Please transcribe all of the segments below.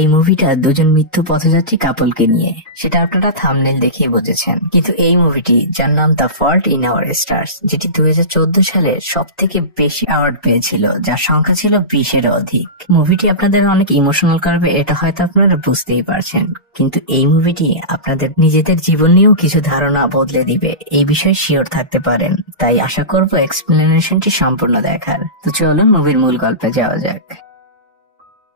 এই মুভিটা দুজন মৃত্যু পথযাত্রী কাপলকে নিয়ে, সেটা আপনারা থাম্বনেল দেখেই বুঝেছেন। কিন্তু এই মুভিটি, যার নাম the fault in our stars, যেটি 2014 সালে সব থেকে বেশি অ্যাওয়ার্ড পেয়েছিল, যার সংখ্যা ছিল 20-এর অধিক। মুভিটি আপনাদের অনেক ইমোশনাল করবে, এটা হয়তো আপনারা বুঝতেই পারছেন, কিন্তু এই মুভিটি আপনাদের নিজেদের জীবন নিয়েও কিছু ধারণা বদলে দিবে, এই বিষয়ে শিওর থাকতে পারেন। তাই আশা করব এক্সপ্লেনেশনটি সম্পূর্ণ দেখার। তো চলুন মুভির মূল গল্পে যাওয়া যাক।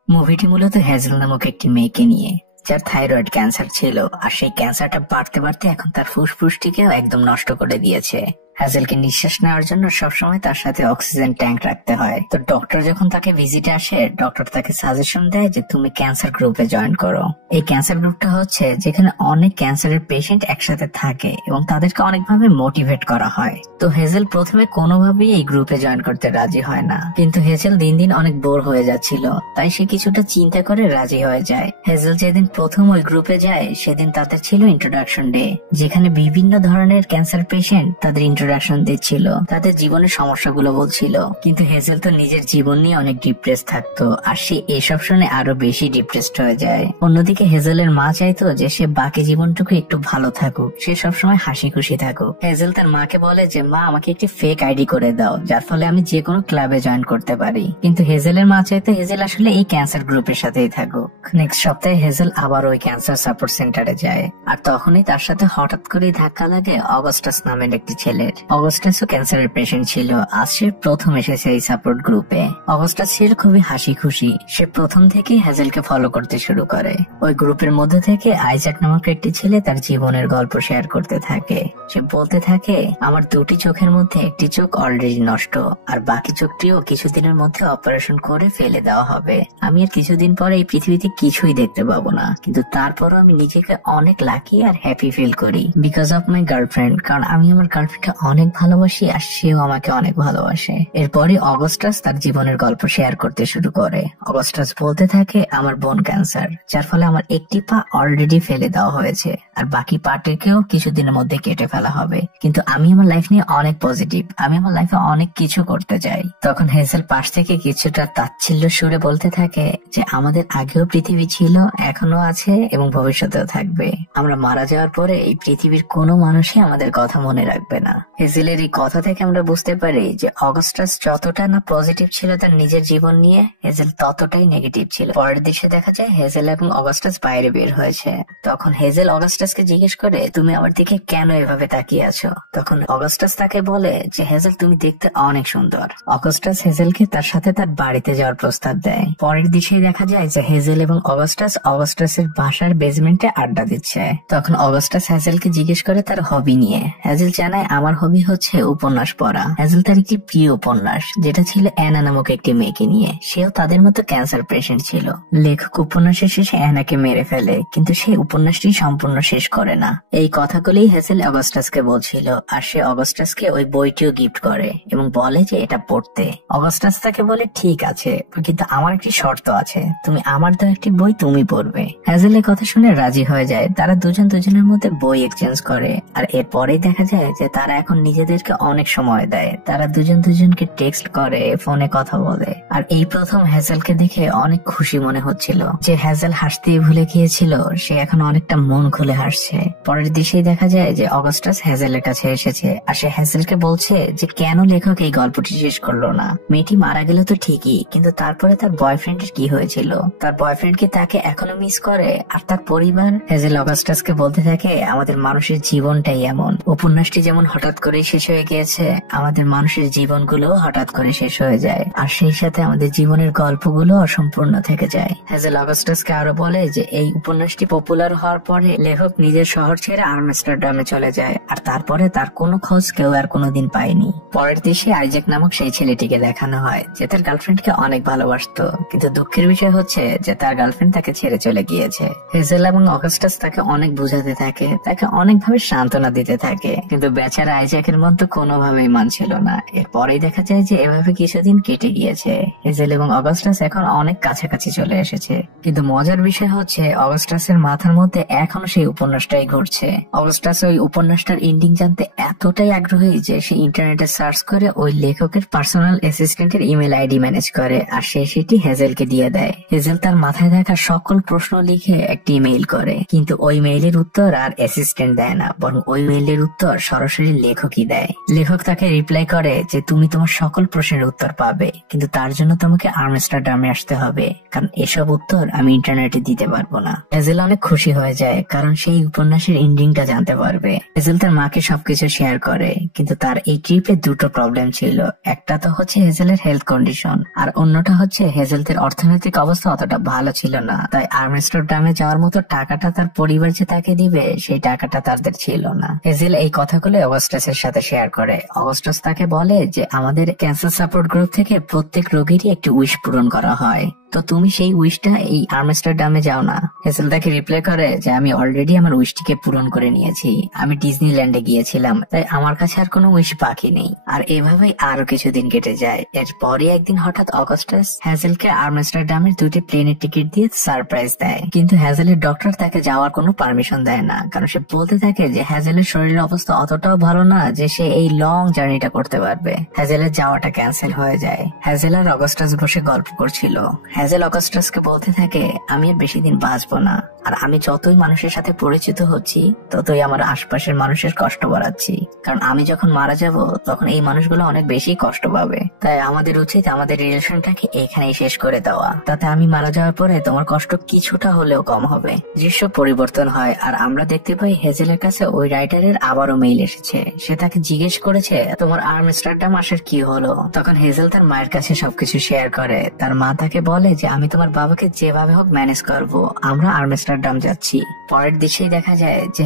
মুভিটি মূলত হ্যাজেল নামক একটি মেয়েকে নিয়ে, যার থাইরয়েড ক্যান্সার ছিল, আর সেই ক্যান্সারটা বাড়তে বাড়তে এখন তার ফুসফুসটিকেও একদম নষ্ট করে দিয়েছে। হ্যাজেলকে নিঃশ্বাস নেওয়ার জন্য সবসময় তার সাথে অক্সিজেন ট্যাঙ্ক রাখতে হয়। তো ডক্টর যখন তাকে ভিজিটে আসে, ডক্টর তাকে সাজেশন দেয় যে তুমি ক্যান্সার গ্রুপে জয়েন করো। এই ক্যান্সার গ্রুপটা হচ্ছে যেখানে অনেক ক্যান্সারের পেশেন্ট একসাথে থাকে এবং তাদেরকে অনেকভাবে মোটিভেট করা হয়। তো হেজেল প্রথমে কোনোভাবেই এই গ্রুপে জয়েন করতে রাজি হয় না, কিন্তু হেজেল দিন দিন অনেক বোর হয়ে যাচ্ছিল, তাই সে কিছুটা চিন্তা করে রাজি হয়ে যায়। হেজেল যেদিন প্রথম ওই গ্রুপে যায়, সেদিন তাদের ছিল ইন্ট্রোডাকশন ডে, যেখানে বিভিন্ন ধরনের ক্যান্সার পেশেন্ট তাদের ইন্ট্রোডাকশন দিচ্ছিল, তাদের জীবনের সমস্যাগুলো বলছিল। কিন্তু হেজেল তো নিজের জীবন নিয়ে অনেক ডিপ্রেস থাকতো, আর সে এসব শুনে আরো বেশি ডিপ্রেসড হয়ে যায়। অন্যদিকে হেজেলের মা চাইতো যে সে বাকি জীবনটুকু একটু ভালো থাকুক, সে সবসময় হাসি খুশি থাকুক। হেজেল তার মাকে বলে যে মা, আমাকে একটি ফেক আইডি করে দাও, যার ফলে আমি যে কোনো ক্লাবে জয়েন করতে পারি। কিন্তু হেজেলের মা চাইতো হেজেল আসলে এই ক্যান্সার গ্রুপের সাথেই থাকুক। নেক্সট সপ্তাহে হেজেল আবার ওই ক্যান্সার সাপোর্ট সেন্টারে যায়, আর তখনই তার সাথে হঠাৎ করেই ধাক্কা লাগে অগাস্টাস নামের একটি ছেলের। অগাস্টাসও ক্যান্সারের পেশেন্ট ছিল, আজ সে প্রথম এসেছে এই সাপোর্ট গ্রুপে। অগাস্টাস ছিল খুবই হাসি খুশি, সে প্রথম থেকেই হ্যাজেলকে ফলো করতে শুরু করে। ওই গ্রুপের মধ্যে থেকে আইজাক নামক একটি ছেলে তার জীবনের গল্প শেয়ার করতে থাকে। সে বলতে থাকে, আমার দুটি চোখের মধ্যে একটি চোখ অলরেডি নষ্ট, আর বাকি চোখটিও কিছুদিনের মধ্যে অপারেশন করে ফেলে দেওয়া হবে। আমি আর কিছুদিন পরে এই পৃথিবীতে কিছুই দেখতে পাবো না, কিন্তু তারপরও আমি নিজেকে অনেক লাকি আর হ্যাপি ফিল করি বিকজ অফ মাই গার্লফ্রেন্ড, কারণ আমি আমার গার্লফ্রেন্ডকে অনেক ভালোবাসি আর সেও আমাকে অনেক ভালোবাসে। এরপরে অগাস্টাস তার জীবনের গল্প শেয়ার করতে শুরু করে। অগাস্টাস বলতে থাকে, আমার বোন ক্যান্সার, যার ফলে আমার একটি পা অলরেডি ফেলে দেওয়া হয়েছে, আর বাকি পার্টকেও কিছুদিনের মধ্যে কেটে ফেলা হবে, কিন্তু আমি আমার লাইফ নিয়ে অনেক পজিটিভ, আমি আমার লাইফে অনেক কিছু করতে চাই। তখন হেজেল পাশ থেকে কিছুটা তাচ্ছিল্য সুরে বলতে থাকে যে আমাদের আগেও পৃথিবী ছিল, এখনো আছে এবং ভবিষ্যতেও থাকবে। আমরা মারা যাওয়ার পরে এই পৃথিবীর কোনো মানুষই আমাদের কথা মনে রাখবে না। হেজেলের এই কথা থেকে আমরা বুঝতে পারি যে অগাস্টাস যতটা না পজিটিভ ছিল তার নিজের জীবন নিয়ে, হেজেল ততটাই নেগেটিভ ছিল। পরের দৃশ্যে দেখা যায় হেজেল এবং অগাস্টাস বাইরে বের হয়েছে। তখন হেজেল অগাস্টাসকে জিজ্ঞেস করে, তুমি আমার দিকে কেন এভাবে তাকিয়ে আছো? তখন অগাস্টাস তাকে বলে যে হেজেল, তুমি দেখতে অনেক সুন্দর। অগাস্টাস হেজেলকে তার সাথে তার বাড়িতে যাওয়ার প্রস্তাব দেয়। পরের দৃশ্যে দেখা যায় যে হেজেল এবং অগাস্টাসের বাসার বেসমেন্টে আড্ডা দিচ্ছে। তখন অগাস্টাস হেজেলকে জিজ্ঞেস করে তার হবি নিয়ে। হেজেল জানায়, আমার হবি হচ্ছে উপন্যাস পড়া। হেজেল তার একটি প্রিয় উপন্যাস, যেটা ছিল অ্যানা নামক একটি মেয়েকে নিয়ে। সেও তাদের মতো ক্যান্সার পেশেন্ট ছিল। লেখক উপন্যাসের শেষে অ্যানাকে মেরে ফেলে, কিন্তু সে উপন্যাসটি সম্পূর্ণ শেষ করে না। এই কথাগুলোই হেজেল অগাস্টাসকে বলছিল, আর সে অগাস্টাসকে ওই বইটিও গিফট করে এবং বলে যে এটা পড়তে। অগাস্টাস তাকে বলে, ঠিক আছে, কিন্তু আমার একটি শর্ত আছে, তুমি আমার দেওয়া একটি বই তুমি পড়বে। হেজেলের কথা শুনে রাজি হয়ে যায়। তারা দুজন দুজনের মধ্যে বই এক্সচেঞ্জ করে, আর এরপরেই দেখা যায় যে তারা এখন নিজেদেরকে অনেক সময় দেয়। তারা দুজন দুজনকে টেক্সট করে, ফোনে কথা বলে। আর এই প্রথম হেজেলকে দেখে অনেক খুশি মনে হচ্ছিল, যে হেজেল হাসতেই ভুলে গিয়েছিল সে এখন অনেকটা মন খুলে হাসছে। পরের দৃশ্যেই দেখা যায় যে অগাস্টাস হেজেলের কাছে এসেছে, আর সে হেজেলকে বলছে যে কেন লেখক এই গল্পটি শেষ করলো না। মেয়েটি মারা গেল তো ঠিকই, কিন্তু তারপরে তার বয়ফ্রেন্ডের কি হয়েছিল? তার বয়ফ্রেন্ড কি তাকে এখনো মিস করে? আর তার পরিবার? হেজেল অগাস্টাসকে বলতে থাকে, আমাদের মানুষের জীবনটাই এমন, উপন্যাসটি যেমন হঠাৎ করে শেষ হয়ে গিয়েছে, আমাদের মানুষের জীবনগুলো হঠাৎ করে শেষ হয়ে যায়, আর সেই সাথে আমাদের জীবনের গল্পগুলো অসম্পূর্ণ থেকে যায়। হেজেল অগাস্টাসকে আরো বলে যে এই উপন্যাসটি পপুলার হওয়ার পরে লেখক নিজের শহর ছেড়ে আমস্টারডামে চলে যায়, আর তারপরে তার কোনো খোঁজ কেউ আর কোনোদিন পায়নি। পরের দেশে আইজাক নামক সেই ছেলেটিকে দেখানো হয়, যে তার গার্লফ্রেন্ডকে অনেক ভালোবাসতো, কিন্তু দুঃখের বিষয় হচ্ছে যে তার গার্লফ্রেন্ড তাকে ছেড়ে চলে গিয়েছে। হেজেল এবং অগাস্টাস তাকে অনেক বুঝাতে থাকে, তাকে অনেকভাবে সান্ত্বনা দিতে থাকে, কিন্তু বেচারা আইজ্যাকের মন তো কোনোভাবেই মানছিল না। এরপরেই দেখা যায় যে এভাবে কিছুদিন কেটে গিয়েছে। হেজেল এবং অগাস্টাস এখন অনেক কাছাকাছি চলে এসেছে, কিন্তু মজার বিষয় হচ্ছে অগাস্টাসের মাথার মধ্যে এখনো সেই উপন্যাসটাই ঘুরছে। অগাস্টাস ওই উপন্যাসটার এন্ডিং জানতে এতটাই আগ্রহী যে সে ইন্টারনেটে সার্চ করে ওই লেখকের পার্সোনাল অ্যাসিস্ট্যান্টের ইমেল আইডি ম্যানেজ করে, আর সে সেটি হেজেলকে দিয়ে দেয়। হেজেল তার মাথায় থাকা সকল প্রশ্ন লিখে একটি ইমেইল করে, কিন্তু ওই মেইলের উত্তর আর অ্যাসিস্ট্যান্ট দেয় না, বরং ওই মেইলের উত্তর সরাসরি লেখকই দেয়। লেখক তাকে রিপ্লাই করে যে তুমি তোমার সকল প্রশ্নের উত্তর পাবে, কিন্তু তার জন্য তোমাকে আমস্টারডামে আসতে হবে, কারণ এসব উত্তর আমি ইন্টারনেটে দিতে পারবো না। হেজেল অনেক খুশি হয়ে যায়, কারণ সেই উপন্যাসের এন্ডিংটা জানতে পারবে। হেজেল তার মাকে সবকিছু শেয়ার করে, কিন্তু তার এই ট্রিপে দুটো প্রবলেম ছিল। একটা তো হচ্ছে হেজেলের হেলথ কন্ডিশন, আর অন্যটা হচ্ছে হেজেলদের অর্থনৈতিক অবস্থা অতটা ভালো ছিল না, তাই আমস্টারডামে যাওয়ার মতো টাকাটা তার পরিবার যে তাকে দিবে সেই টাকাটা তাদের ছিল না। হেজেল এই কথাগুলো অগাস্টাসের সাথে শেয়ার করে। অগাস্টাস তাকে বলে যে আমাদের ক্যান্সার সাপোর্ট গ্রুপ থেকে প্রত্যেক রোগীরই একটি উইশ পূরণ করা হয়, তো তুমি সেই উইশটা এই আমস্টারডামে যাও না। হেজেল তাকে রিপ্লাই করে যে আমি অলরেডি আমার উইশটিকে পূরণ করে নিয়েছি, আমি ডিজনিল্যান্ডে গিয়েছিলাম, তাই আমার কাছে আর কোনো উইশ বাকি নেই। আর এভাবেই আরো কিছুদিন কেটে যায়। এরপরই একদিন হঠাৎ অগাস্টাস হেজেলকে আমস্টারডামের 2টি প্লেনের টিকিট দিয়ে সারপ্রাইজ দেয়, কিন্তু হেজেলের ডক্টর তাকে যাওয়ার কোনো পারমিশন দেয় না, কারণ সে বলতে থাকে যে হেজেলের শরীরের অবস্থা অতটাও ভালো না যে সে এই লং জার্নিটা করতে পারবে। হেজেলের যাওয়াটা ক্যান্সেল হয়ে যায়। হেজেল আর অগাস্টাস বসে গল্প করছিল। হেজেল অগাস্টাসকে বলতে থাকে আমি আর বেশি দিন বাঁচবো না, আর আমি যতই মানুষের সাথে পরিচিত হচ্ছি ততই আমার আশপাশের মানুষের কষ্ট বাড়াচ্ছি, কারণ আমি যখন মারা যাব তখন এই মানুষগুলো অনেক বেশি কষ্ট পাবে। তাই আমাদের উচিত আমাদের রিলেশনটাকে এখানেই শেষ করে দেওয়া, তাতে আমি মারা যাওয়ার পরে তোমার কষ্ট কিছুটা হলেও কম হবে। দৃশ্য পরিবর্তন হয় আর আমরা দেখতে পাই হেজেলের কাছে ওই রাইটারের আবারও মেইল এসেছে। সে তাকে জিজ্ঞেস করেছে তোমার আমস্টারডাম আসার কি হলো। তখন হেজেল তার মায়ের কাছে সবকিছু শেয়ার করে। তার মা তাকে বলে যে আমি তোমার বাবাকে যেভাবে হোক ম্যানেজ করবো, আমরা আমস্টারডাম যাচ্ছি। পরের দৃশ্যেই দেখা যায় যে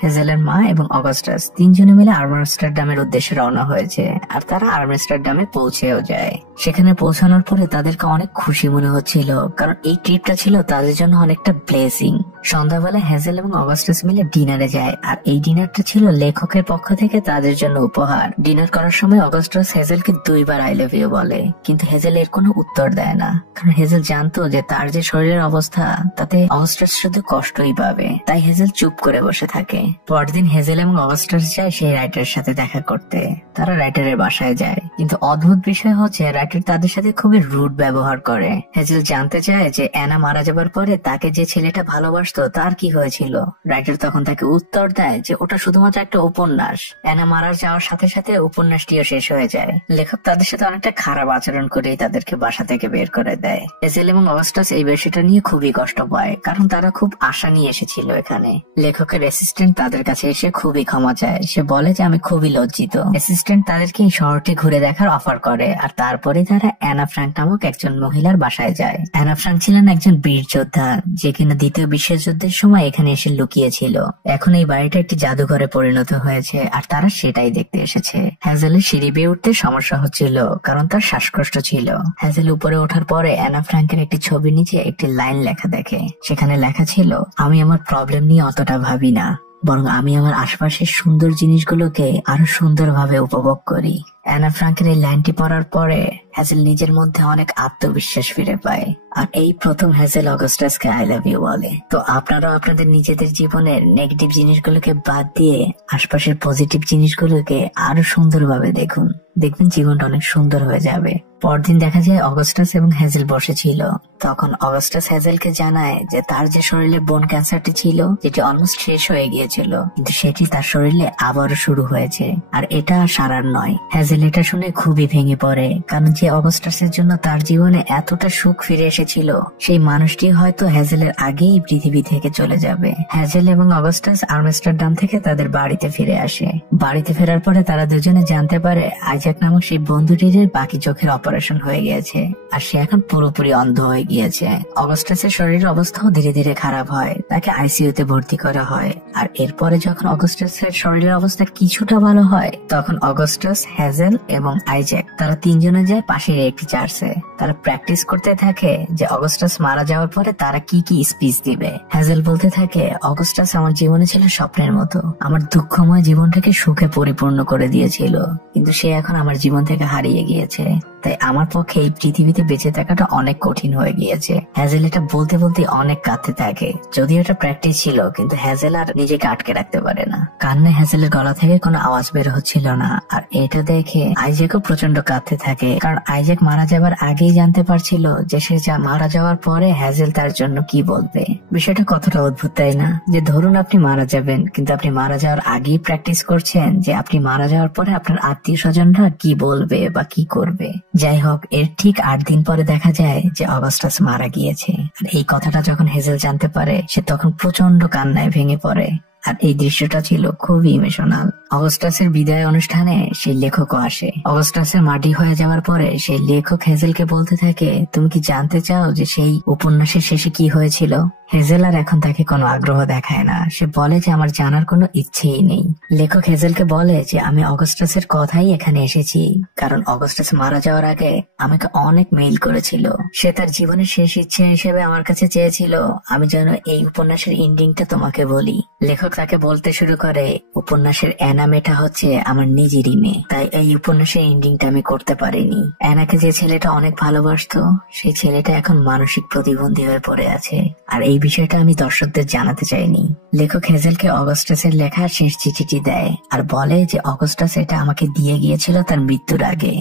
হেজেলের মা এবং অগাস্টাস তিনজনে মিলে আমস্টারডামের উদ্দেশ্যে রওনা হয়েছে, আর তারা আমস্টারডামে পৌঁছেও যায়। সেখানে পৌঁছানোর পরে তাদেরকে অনেক খুশি মনে হচ্ছিল, কারণ এই ট্রিপটা ছিল তাদের জন্য অনেকটা ব্লেসিং। সন্ধ্যাবেলা হেজেল এবং অগাস্টাস মিলে ডিনারে যায়, আর এই ডিনারটা ছিল লেখকের পক্ষ থেকে তাদের জন্য উপহার। ডিনার করার সময় অগাস্টাস হেজেলকে 2বার আই লাভ ইউ বলে, কিন্তু হেজেল এর কোনো উত্তর দেয় না, কারণ হেজেল জানতো যে তার যে শরীরের অবস্থা তাতে অগাস্টাস শুধু কষ্টই পাবে। তাই হেজেল চুপ করে বসে থাকে। পরদিন হেজেল এবং অগাস্টাস যায় সেই রাইটারের সাথে দেখা করতে। তারা রাইটারের বাসায় যায়, কিন্তু অদ্ভুত বিষয় হচ্ছে রাইটার তাদের সাথে খুবই রুড ব্যবহার করে। হেজেল জানতে চায় যে অ্যানা মারা যাবার পরে তাকে যে ছেলেটা ভালোবাসতো তার কি হয়েছিল। রাইটার তখন তাকে উত্তর দেয় যে ওটা শুধুমাত্র একটা উপন্যাস, অ্যানা মারা যাওয়ার সাথে সাথে উপন্যাসটিও শেষ হয়ে যায়। লেখক তাদের সাথে অনেকটা খারাপ আচরণ করেই তাদেরকে বাসা থেকে বের করে দেয়। হেজেল এবং অগাস্টাস এই বিষয়টা নিয়ে খুবই কষ্ট পায়, কারণ তারা খুব আশা নিয়ে এসেছিল এখানে। লেখকের অ্যাসিস্ট্যান্ট তাদের কাছে এসে খুবই ক্ষমা চায়। সে বলে যে আমি খুবই লজ্জিত। অ্যাসিস্ট্যান্ট তাদেরকে এই শহরটি ঘুরে দেখার অফার করে, আর তারপরে তারা অ্যানা ফ্রাঙ্ক নামক একজন মহিলার বাসায় যায়। অ্যানা ফ্রাঙ্ক ছিলেন একজন বীর যোদ্ধা, যে কিনা দ্বিতীয় বিশ্বযুদ্ধের সময় এখানে এসে লুকিয়েছিল। এখন এই বাড়িটা একটি জাদুঘরে পরিণত হয়েছে, আর তারা সেটাই দেখতে এসেছে। হ্যাজেলের সিঁড়ি বেয়ে উঠতে সমস্যা হচ্ছিল, কারণ তার শ্বাসকষ্ট ছিল। হ্যাজেল উপরে ওঠার পরে অ্যানা ফ্রাঙ্কের একটি ছবির নিচে একটি লাইন লেখা দেখে। সেখানে লেখা ছিল আমি আমার প্রবলেম নিয়ে অতটা ভাবি না, বরং আমি আমার আশপাশের সুন্দর জিনিসগুলোকে আরো সুন্দরভাবে উপভোগ করি। অ্যানা ফ্রাঙ্কের এই লাইনটি পড়ার পরে হ্যাজেল নিজের মধ্যে অনেক আত্মবিশ্বাস ফিরে পায়, আর এই প্রথম হ্যাজেল অগাস্টাসকে আই লাভ ইউ বলে। তো আপনারাও আপনাদের নিজেদের জীবনের নেগেটিভ জিনিসগুলোকে বাদ দিয়ে আশপাশের পজিটিভ জিনিসগুলোকে আরো সুন্দরভাবে দেখুন, দেখবেন জীবনটা অনেক সুন্দর হয়ে যাবে। পরদিন দেখা যায় অগাস্টাস এবং হ্যাজেল বসেছিল। তখন অগাস্টাস হ্যাজেলকে জানায় যে তার যে শরীরে বোন ক্যান্সারটি ছিল, যেটি অলমোস্ট শেষ হয়ে গিয়েছিল, কিন্তু সেটি তার শরীরে আবারও শুরু হয়েছে, আর এটা সারার নয়। হ্যাজেল এটা শুনে খুবই ভেঙে পড়ে, কারণ যে অগাস্টাসের জন্য তার জীবনে এতটা সুখ ফিরে এসেছিল, সেই মানুষটি হয়তো হ্যাজেলের আগেই পৃথিবী থেকে চলে যাবে। হ্যাজেল এবং অগাস্টাস আমস্টারডাম থেকে তাদের বাড়িতে ফিরে আসে। বাড়িতে ফেরার পরে তারা দুজনে জানতে পারে আইজ্যাক নামক সেই বন্ধুটির বাকি চোখের অপারেশন হয়ে গিয়েছে, আর সে এখন পুরোপুরি অন্ধ হয়ে গিয়েছে। অগাস্টাসের শরীরের অবস্থাও ধীরে ধীরে খারাপ হয়, তাকে আইসিইউতে ভর্তি করা হয়। আর এরপরে যখন অগাস্টাসের শরীরের অবস্থা কিছুটা ভালো হয়, তখন অগাস্টাস, হ্যাজেল হ্যাজেল এবং আইজ্যাক তারা তিনজনে যায় পাশের একটি চার্চে। তারা প্র্যাকটিস করতে থাকে যে অগাস্টাস মারা যাওয়ার পরে তারা কি কি স্পিচ দিবে। হ্যাজেল বলতে থাকে, অগাস্টাস আমার জীবনে ছিল স্বপ্নের মতো, আমার দুঃখময় জীবনটাকে সুখে পরিপূর্ণ করে দিয়েছিল, কিন্তু সে এখন আমার জীবন থেকে হারিয়ে গিয়েছে, তাই আমার পক্ষে এই পৃথিবীতে বেঁচে থাকাটা অনেক কঠিন হয়ে গিয়েছে। হ্যাজেল এটা বলতে বলতে অনেক কাঁদতে থাকে। যদিও এটা প্র্যাকটিস ছিল, কিন্তু হ্যাজেল আর নিজেকে আটকে রাখতে পারে না। কান্নায় হ্যাজেলের গলা থেকে কোনো আওয়াজ বের হচ্ছিল না। আর এটা দেখে আইজ্যাকও প্রচন্ড কাঁদতে থাকে, কারণ আইজ্যাক মারা যাবার আগেই জানতে পারছিল যে সে মারা যাওয়ার পরে হ্যাজেল তার জন্য কি বলবে। বিষয়টা কতটা অদ্ভুত তাই না, যে ধরুন আপনি মারা যাবেন, কিন্তু আপনি মারা যাওয়ার আগেই প্র্যাকটিস করছেন যে আপনি মারা যাওয়ার পরে আপনার আত্মীয় স্বজনরা কি বলবে বা কি করবে। যাই হোক, এর ঠিক 8 দিন পরে দেখা যায় যে অগাস্টাস মারা গিয়েছে। আর এই কথাটা যখন হ্যাজেল জানতে পারে, সে তখন প্রচন্ড কান্নায় ভেঙে পড়ে। আর এই দৃশ্যটা ছিল খুবই ইমোশনাল। অগাস্টাসের বিদায় অনুষ্ঠানে সেই লেখকও আসে। অগাস্টাসের মাটি হয়ে যাওয়ার পরে সেই লেখক হ্যাজেলকে বলতে থাকে, তুমি কি জানতে চাও যে সেই উপন্যাসের শেষে কি হয়েছিল? হ্যাজেল আর এখন তাকে কোনো আগ্রহ দেখায় না। সে বলে যে আমার জানার কোনো ইচ্ছেই নেই। লেখক হ্যাজেলকে বলে যে আমি অগাস্টাসের কথাই এখানে এসেছি, কারণ অগাস্টাস মারা যাওয়ার আগে আমাকে অনেক মেইল করেছিল। সে তার জীবনের শেষ ইচ্ছে হিসেবে আমার কাছে চেয়েছিল আমি যেন এই উপন্যাসের এন্ডিংটা তোমাকে বলি। লেখক তাকে বলতে শুরু করে, উপন্যাসের অ্যানা মেয়েটা হচ্ছে আমার নিজেরই মেয়ে, তাই এই উপন্যাসের এন্ডিংটা আমি করতে পারিনি। অ্যানাকে যে ছেলেটা অনেক ভালোবাসতো, সেই ছেলেটা এখন মানসিক প্রতিবন্ধী হয়ে পড়ে আছে, আর এই বিষয়টা আমি দর্শকদের জানাতে চাইনি। লেখক হ্যাজেলকে অগাস্টাসের লেখা শেষ চিঠিটি দেয় আর বলে যে অগাস্টাস এটা আমাকে দিয়ে গিয়েছিল তার মৃত্যুর আগে।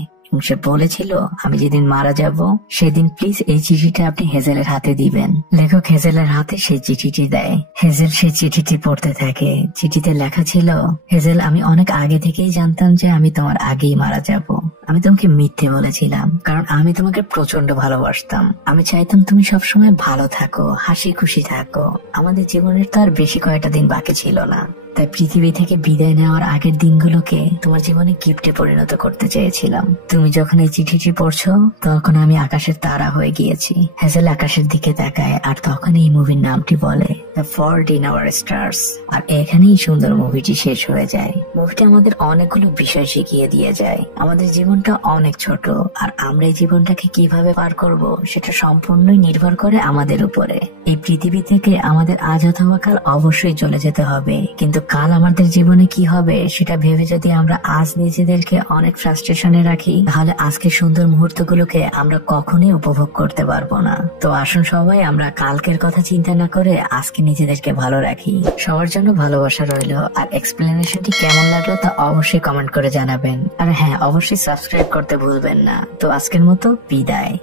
সে বলেছিল আমি যেদিন মারা যাব সেদিন প্লিজ এই চিঠিটা আপনি হ্যাজেলের হাতে দিবেন। লেখক হ্যাজেলের হাতে সেই চিঠিটি দেয়। হ্যাজেল সেই চিঠিটি পড়তে থাকে। চিঠিতে লেখা ছিল, হ্যাজেল আমি অনেক আগে থেকেই জানতাম যে আমি তোমার আগেই মারা যাব। আমি তোমাকে মিথ্যে বলেছিলাম, কারণ আমি তোমাকে প্রচন্ড ভালোবাসতাম। আমি চাইতাম তুমি সবসময় ভালো থাকো, হাসি খুশি থাকো। আমাদের জীবনের তো আর বেশি কয়েকটা দিন বাকি ছিল না, তাই পৃথিবী থেকে বিদায় নেওয়ার আগের দিনগুলোকে তোমার জীবনে গিফটে পরিণত করতে চেয়েছিলাম। তুমি যখন এই চিঠিটি পড়ছো তখন আমি আকাশের তারা হয়ে গিয়েছি। হ্যাজেল আকাশের দিকে তাকায় আর তখন এই মুভির নামটি বলে, the fault in our stars. আর এখানেই সুন্দর মুভিটি শেষ হয়ে যায়। মুভিটি আমাদের অনেকগুলো বিষয় শিখিয়ে দিয়ে যায়। আমাদের জীবনটা অনেক ছোট, আর আমরা এই জীবনটাকে কিভাবে পার করব সেটা সম্পূর্ণই নির্ভর করে আমাদের উপরে। এই পৃথিবী থেকে আমাদের আজ অথবা কাল অবশ্যই চলে যেতে হবে, কিন্তু কাল আমাদের জীবনে কি হবে সেটা ভেবে যদি আমরা আজ নিজেদেরকে অনেক ফ্রাস্ট্রেশনে রাখি, তাহলে আজকে সুন্দর মুহূর্তগুলোকে আমরা কখনোই উপভোগ করতে পারবো না। তো আসুন সবাই আমরা কালকের কথা চিন্তা না করে আজকে নিজেদেরকে ভালো রাখি। সবার জন্য ভালোবাসা রইলো। আর এক্সপ্লেনেশনটি কেমন লাগলো তা অবশ্যই কমেন্ট করে জানাবেন। আর হ্যাঁ, অবশ্যই সাবস্ক্রাইব করতে ভুলবেন না। তো আজকের মতো বিদায়।